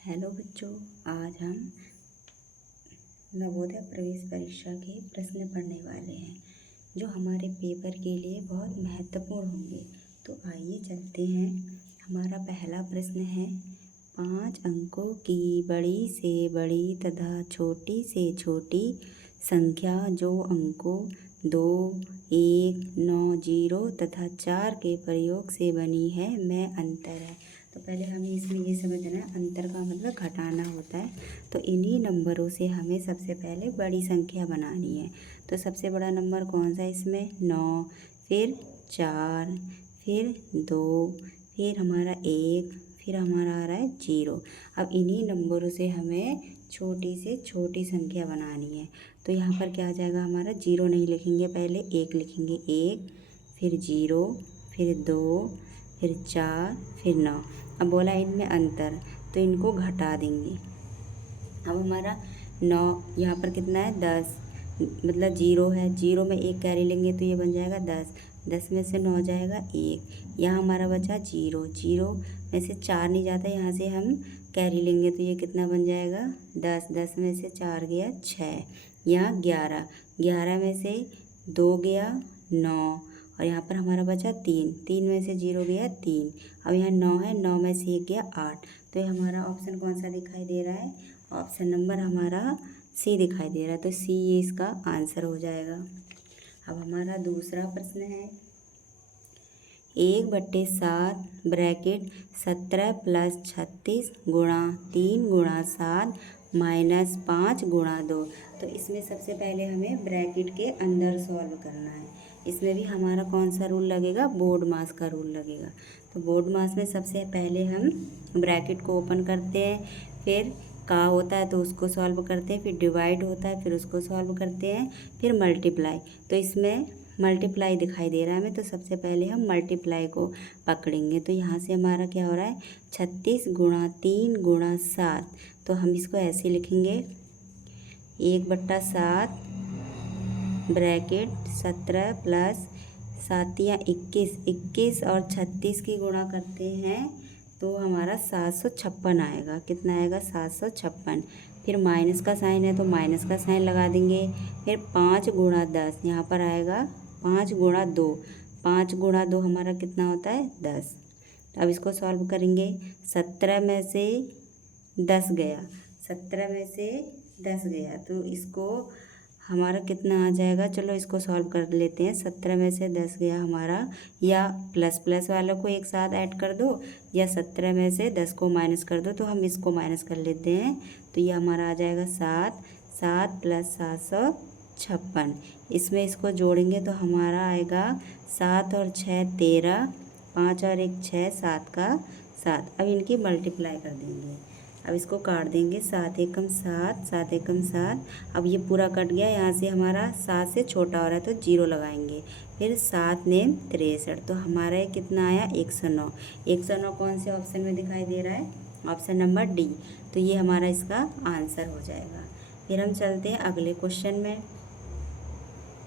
Hello बच्चों, आज हम नवोदय प्रवेश परीक्षा के प्रश्न पढ़ने वाले हैं जो हमारे पेपर के लिए बहुत महत्वपूर्ण होंगे। तो आइए चलते हैं। हमारा पहला प्रश्न है, 5 अंकों की बड़ी से बड़ी तथा छोटी से छोटी संख्या जो अंकों 2, 1, 9, 0 तथा 4 के प्रयोग से बनी है में अंतर है। तो पहले हमें इसमें ये समझना है, अंतर का मतलब घटाना होता है। तो इन्हीं नंबरों से हमें सबसे पहले बड़ी संख्या बनानी है। तो सबसे बड़ा नंबर कौन सा है इसमें? 9, फिर 4, फिर 2, फिर हमारा 1, फिर हमारा आ रहा है 0। अब इन्हीं नंबरों से हमें छोटी से छोटी संख्या बनानी है। तो यहाँ पर क्या आ जाएगा हमारा? 0 नहीं लिखेंगे, पहले 1 लिखेंगे। 1, फिर 0, फिर 2, फिर 4, फिर 9। अब बोला इनमें अंतर, तो इनको घटा देंगे। अब हमारा 9 यहाँ पर कितना है? 10, मतलब 0 है। 0 में 1 कैरी लेंगे तो ये बन जाएगा 10। 10 में से 9 जाएगा 1। यहाँ हमारा बचा 0। 0 में से 4 नहीं जाता, यहाँ से हम कैरी लेंगे तो ये कितना बन जाएगा? 10। 10 में से 4 गया 6। यहाँ 11। 11 में से 2 गया 9, और यहाँ पर हमारा बचा 3। 3 में से 0 गया 3। अब यहाँ 9 है, 9 में से 1 गया 8। तो ये हमारा ऑप्शन कौन सा दिखाई दे रहा है? ऑप्शन नंबर हमारा सी दिखाई दे रहा है। तो सी ये इसका आंसर हो जाएगा। अब हमारा दूसरा प्रश्न है, 1/7 ब्रैकेट 17 + 36 गुणा 3 गुणा 7 माइनस 5 गुणा 2। तो इसमें सबसे पहले हमें ब्रैकेट के अंदर सॉल्व करना है। इसमें भी हमारा कौन सा रूल लगेगा? बोर्ड मास का रूल लगेगा। तो बोर्ड मास में सबसे पहले हम ब्रैकेट को ओपन करते हैं, फिर का होता है तो उसको सॉल्व करते हैं, फिर डिवाइड होता है फिर उसको सॉल्व करते हैं, फिर मल्टीप्लाई। तो इसमें मल्टीप्लाई दिखाई दे रहा है हमें, तो सबसे पहले हम मल्टीप्लाई को पकड़ेंगे। तो यहाँ से हमारा क्या हो रहा है? 36 गुणा 3 गुणा 7। तो हम इसको ऐसे लिखेंगे, 1/7 ब्रैकेट 17 + 7 या 21। 21 और 36 की गुणा करते हैं तो हमारा 756 आएगा। कितना आएगा? 756। फिर माइनस का साइन है तो माइनस का साइन लगा देंगे। फिर 5 गुणा 10, यहाँ पर आएगा 5 गुणा 2। 5 गुणा 2 हमारा कितना होता है? 10। अब इसको सॉल्व करेंगे। 17 में से 10 गया, 17 में से 10 गया तो इसको हमारा कितना आ जाएगा? चलो इसको सॉल्व कर लेते हैं। 17 में से 10 गया हमारा, या प्लस प्लस वालों को एक साथ ऐड कर दो, या 17 में से 10 को माइनस कर दो। तो हम इसको माइनस कर लेते हैं, तो ये हमारा आ जाएगा 7। 7 + 756। इसमें इसको जोड़ेंगे तो हमारा आएगा 7 और 6 13, 5 और 1 6, 7 का 7। अब इनकी मल्टीप्लाई कर देंगे। अब इसको काट देंगे, 7 एकम 7, 7 एकम 7। अब ये पूरा कट गया, यहाँ से हमारा 7 से छोटा हो रहा है तो 0 लगाएंगे। फिर 7 ने 63, तो हमारा ये कितना आया? 109। 109 कौन से ऑप्शन में दिखाई दे रहा है? Option number D. तो ये हमारा इसका आंसर हो जाएगा। फिर हम चलते हैं अगले क्वेश्चन में।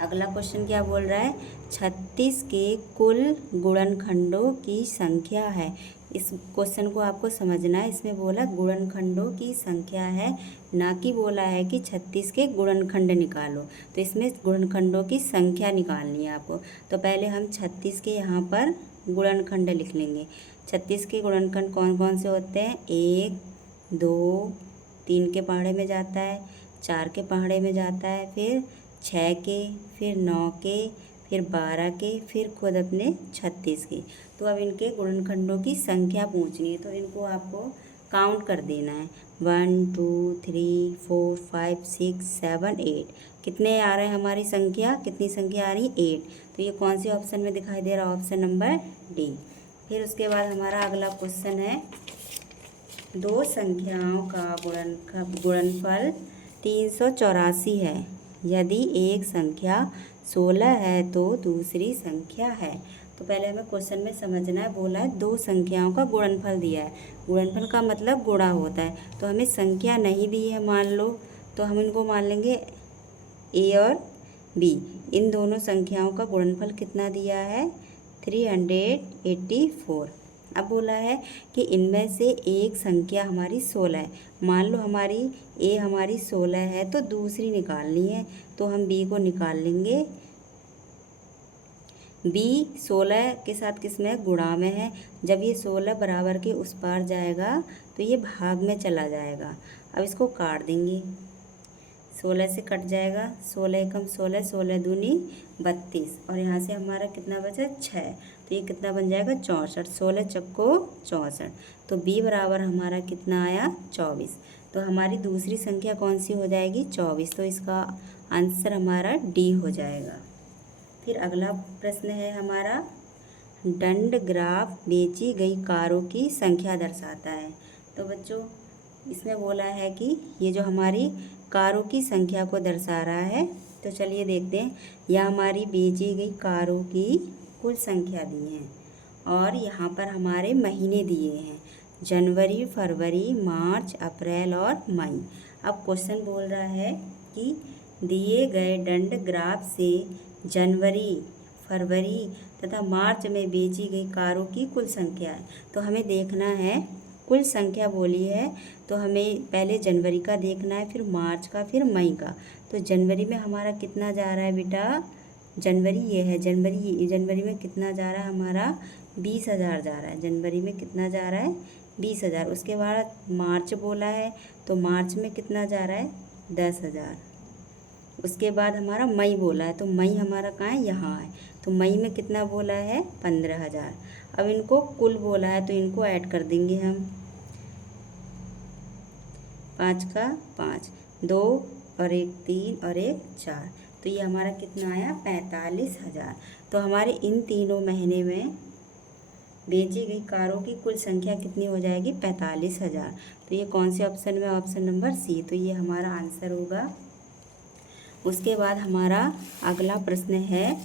अगला क्वेश्चन क्या बोल रहा है? 36 के कुल गुणनखंडों की संख्या है। इस क्वेश्चन को आपको समझना है। इसमें बोला गुणनखंडों की संख्या है, ना कि बोला है कि 36 के गुणनखंड निकालो। तो इसमें गुणनखंडों की संख्या निकालनी है आपको। तो पहले हम 36 के यहाँ पर गुणनखंड लिख लेंगे। 36 के गुणनखंड कौन कौन से होते हैं? 1, 2, 3 के पहाड़े में जाता है, 4 के पहाड़े में जाता है, फिर 6 के, फिर 9 के, फिर 12 के, फिर खुद अपने 36 के। तो अब इनके गुणनखंडों की संख्या पूछनी है, तो इनको आपको काउंट कर देना है। 1 2 3 4 5 6 7 8। कितने आ रहे हैं हमारी संख्या? कितनी संख्या आ रही है? 8। तो ये कौन से ऑप्शन में दिखाई दे रहा है? Option number D. फिर उसके बाद हमारा अगला क्वेश्चन है, दो संख्याओं का गुणनफल 384 है। यदि एक संख्या 16 है तो दूसरी संख्या है। तो पहले हमें क्वेश्चन में समझना है। बोला है दो संख्याओं का गुणनफल दिया है। गुणनफल का मतलब गुणा होता है। तो हमें संख्या नहीं दी है मान लो, तो हम इनको मान लेंगे ए और बी। इन दोनों संख्याओं का गुणनफल कितना दिया है? 384। अब बोला है कि इनमें से एक संख्या हमारी 16 है। मान लो हमारी ए हमारी 16 है तो दूसरी निकालनी है, तो हम बी को निकाल लेंगे। बी 16 के साथ किस में गुणा में है। जब ये 16 बराबर के उस पार जाएगा तो ये भाग में चला जाएगा। अब इसको काट देंगे, 16 से कट जाएगा, 16 एकम 16, 16 दूनी 32 और यहाँ से हमारा कितना बचा 6, तो ये कितना बन जाएगा 64, 16 चक्को 64। तो बी बराबर हमारा कितना आया 24। तो हमारी दूसरी संख्या कौन सी हो जाएगी 24, तो इसका आंसर हमारा डी हो जाएगा। फिर अगला प्रश्न है हमारा, दंड ग्राफ बेची गई कारों की संख्या दर्शाता है। तो बच्चों इसमें बोला है कि ये जो हमारी कारों की संख्या को दर्शा रहा है, तो चलिए देखते हैं। यह हमारी बेची गई कारों की कुल संख्या दी है और यहाँ पर हमारे महीने दिए हैं, जनवरी, फरवरी, मार्च, अप्रैल और मई। अब क्वेश्चन बोल रहा है कि दिए गए दंड ग्राफ से जनवरी, फरवरी तथा मार्च में बेची गई कारों की कुल संख्या है। तो हमें देखना है कुल संख्या बोली है, तो हमें पहले जनवरी का देखना है, फिर मार्च का, फिर मई का। तो जनवरी में हमारा कितना जा रहा है बेटा, जनवरी ये है, जनवरी में कितना जा रहा है हमारा 20,000 जा रहा है। जनवरी में कितना जा रहा है 20,000। उसके बाद मार्च बोला है, तो मार्च में कितना जा रहा है 10,000। उसके बाद हमारा मई बोला है, तो मई हमारा कहाँ है, यहाँ है, तो मई में कितना बोला है 15,000। अब इनको कुल बोला है तो इनको ऐड कर देंगे हम, 5 का 5, 2 और 1 3 और 1 4, तो ये हमारा कितना आया 45,000। तो हमारे इन तीनों महीने में बेची गई कारों की कुल संख्या कितनी हो जाएगी 45,000। तो ये कौन से ऑप्शन में, ऑप्शन नंबर सी, तो ये हमारा आंसर होगा। उसके बाद हमारा अगला प्रश्न है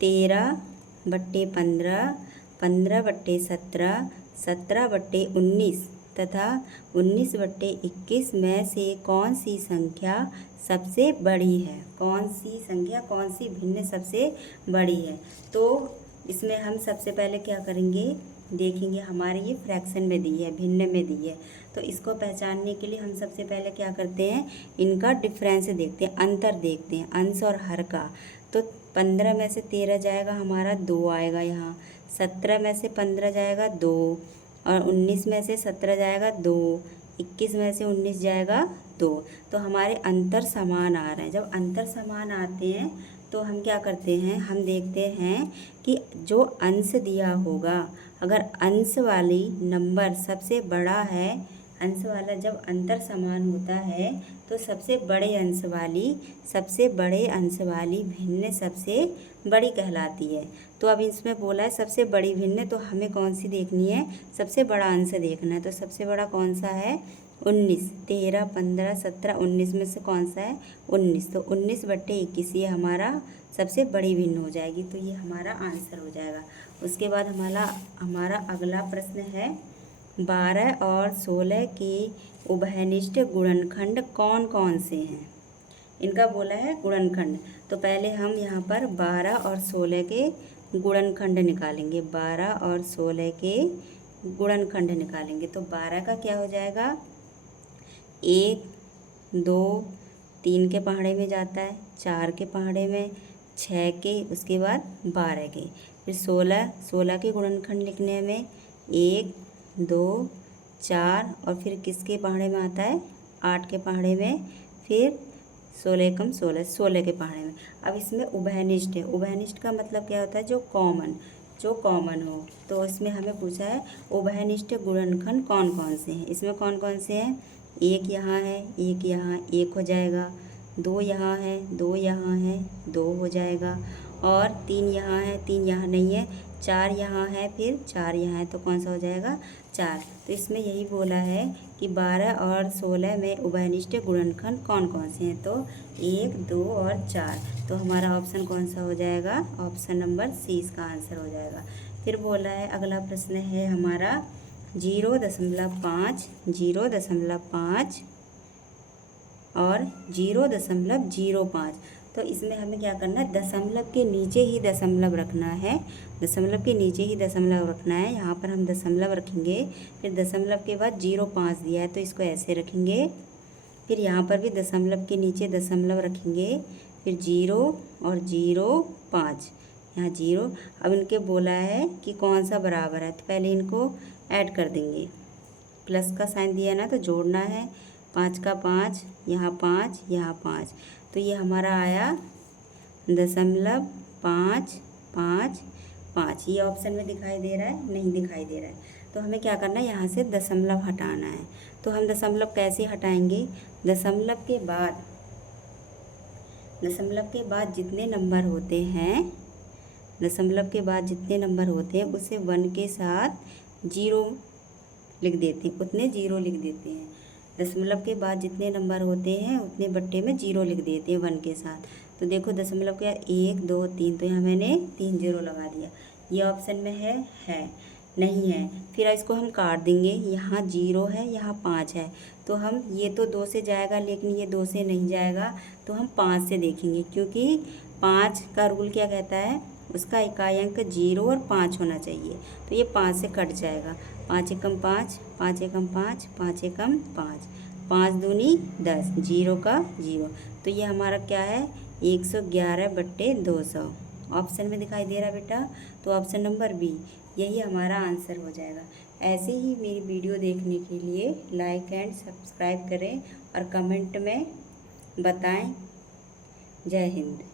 13/15, 15/17, 17/19 तथा 19/21 में से कौन सी संख्या सबसे बड़ी है। कौन सी संख्या, कौन सी भिन्न सबसे बड़ी है। तो इसमें हम सबसे पहले क्या करेंगे, देखेंगे हमारे ये फ्रैक्शन में दी है, भिन्न में दी है। तो इसको पहचानने के लिए हम सबसे पहले क्या करते हैं, इनका डिफरेंस देखते हैं, अंतर देखते हैं, अंश और हर का। तो 15 में से 13 जाएगा हमारा 2 आएगा यहाँ, 17 में से 15 जाएगा 2 और 19 में से 17 जाएगा 2, 21 में से 19 जाएगा 2। तो हमारे अंतर समान आ रहे हैं। जब अंतर समान आते हैं तो हम क्या करते हैं, हम देखते हैं कि जो अंश दिया होगा, अगर अंश वाली नंबर सबसे बड़ा है, अंश वाला जब अंतर समान होता है तो सबसे बड़े अंश वाली भिन्न सबसे बड़ी कहलाती है। तो अब इसमें बोला है सबसे बड़ी भिन्न, तो हमें कौन सी देखनी है, सबसे बड़ा अंश देखना है। तो सबसे बड़ा कौन सा है 19, 13, 15, 17, 19 में से कौन सा है 19, तो 19/21 ये हमारा सबसे बड़ी भिन्न हो जाएगी। तो ये हमारा आंसर हो जाएगा। उसके बाद हमारा अगला प्रश्न है 12 और 16 के उभयनिष्ठ गुणनखंड कौन कौन से हैं। इनका बोला है गुणनखंड। तो पहले हम यहाँ पर 12 और 16 के गुणनखंड निकालेंगे, 12 और 16 के गुणनखंड निकालेंगे। तो 12 का क्या हो जाएगा 1, 2, 3 के पहाड़े में जाता है, 4 के पहाड़े में, 6 के, उसके बाद 12 के, फिर 16 के गुणनखंड लिखने में 1, 2, 4 और फिर किसके पहाड़े में आता है 8 के पहाड़े में, फिर 16 एकम 16, 16 के पहाड़े में। अब इसमें उभयनिष्ठ है, उभयनिष्ठ का मतलब क्या होता है, जो कॉमन हो। तो इसमें हमें पूछा है उभयनिष्ठ गुणनखंड कौन कौन से हैं। इसमें कौन कौन से हैं, 1 यहाँ है, 1 यहाँ, 1 हो जाएगा, 2 यहाँ है, 2 यहाँ है, 2 हो जाएगा, और 3 यहाँ है, 3 यहाँ नहीं है, 4 यहाँ है, फिर 4 यहाँ है, तो कौन सा हो जाएगा 4। तो इसमें यही बोला है कि 12 और 16 में उभयनिष्ठ गुणनखंड कौन कौन से हैं। तो 1, 2 और 4, तो हमारा ऑप्शन कौन सा हो जाएगा, ऑप्शन नंबर सी इसका आंसर हो जाएगा। फिर बोला है अगला प्रश्न है हमारा 0.5, 0.5 और 0.05। तो इसमें हमें क्या करना है, दशमलव के नीचे ही दशमलव रखना है, दशमलव के नीचे ही दशमलव रखना है। यहाँ पर हम दशमलव रखेंगे, फिर दशमलव के बाद 0.5 दिया है तो इसको ऐसे रखेंगे, फिर यहाँ पर भी दशमलव के नीचे दशमलव रखेंगे, फिर 0 और 0.5, यहाँ 0। अब इनके बोला है कि कौन सा बराबर है, तो पहले इनको ऐड कर देंगे, प्लस का साइन दिया ना तो जोड़ना है, 5 का 5, यहाँ 5, यहाँ 5, तो ये हमारा आया 0.555। ये ऑप्शन में दिखाई दे रहा है, नहीं दिखाई दे रहा है, तो हमें क्या करना है, यहाँ से दशमलव हटाना है। तो हम दशमलव कैसे हटाएंगे, दशमलव के बाद जितने नंबर होते हैं, दशमलव के बाद जितने नंबर होते हैं उसे 1 के साथ 0 लिख देते हैं, उतने 0 लिख देते हैं। दशमलव के बाद जितने नंबर होते हैं उतने बट्टे में 0 लिख देते हैं 1 के साथ। तो देखो दशमलव के 1 2 3, तो यहाँ मैंने 3 0 लगा दिया। ये ऑप्शन में है नहीं है, फिर इसको हम काट देंगे, यहाँ 0 है, यहाँ 5 है, तो हम ये तो 2 से जाएगा लेकिन ये 2 से नहीं जाएगा, तो हम 5 से देखेंगे, क्योंकि 5 का रूल क्या कहता है, उसका इकाई अंक 0 और 5 होना चाहिए, तो ये 5 से कट जाएगा। 5 एकम 5, 5 एकम 5, 5 एकम 5, 5 दूनी 10, 0 का 0, तो ये हमारा क्या है, 111/200 ऑप्शन में दिखाई दे रहा है बेटा। तो ऑप्शन नंबर बी यही हमारा आंसर हो जाएगा। ऐसे ही मेरी वीडियो देखने के लिए लाइक एंड सब्सक्राइब करें और कमेंट में बताएं। जय हिंद।